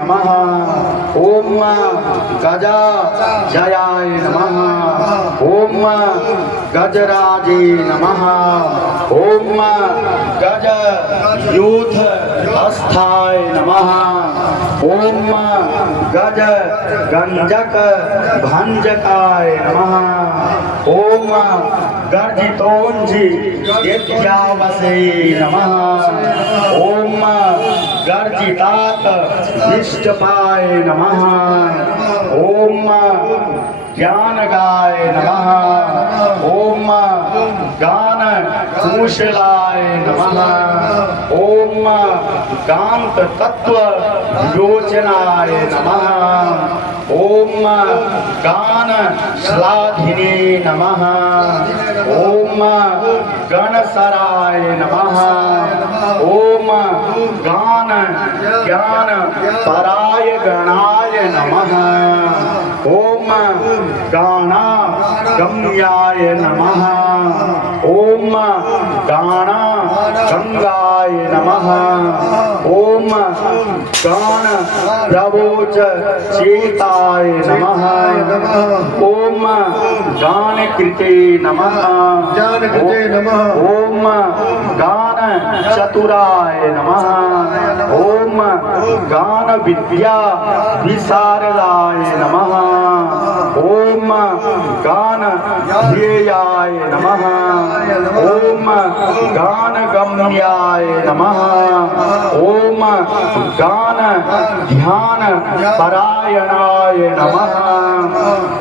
नमः। ओम गजाजयाय नमः। ओम गजराजे नमः। ओम गजयूथ हस्थाय नमः। ओम गज गंजक भंजकाय नमः। ओम गर्जितोंजि यज्ञावसे नमः। ओम गर्जितात इष्टपाय नमः। ओम ज्ञानगाय नमः। ओम गान कुशलाय नमः। ओम कांत तत्व योजनाय नमः। ओम गान श्लाघिने नमः। ओम गणसराय नमः। ओम गान ज्ञान पराय गणाय नमः। ओम गाना गम्याय नमः। ओम गाना गंगाय नमः। ओम गान प्रवोच चेताय नमः। ओम गान कृते नमः। ओम गान चतुराय नमः। ओम गान विद्या विशारदाय नमः। ओम गान ध्येयाय नमः। ओम गान गम्याय नमः। ओम गान ध्यान परायणाय नमः।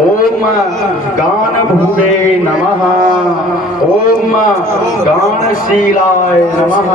ओम गान भूवे नमः। ओम गानशीलाय नमः।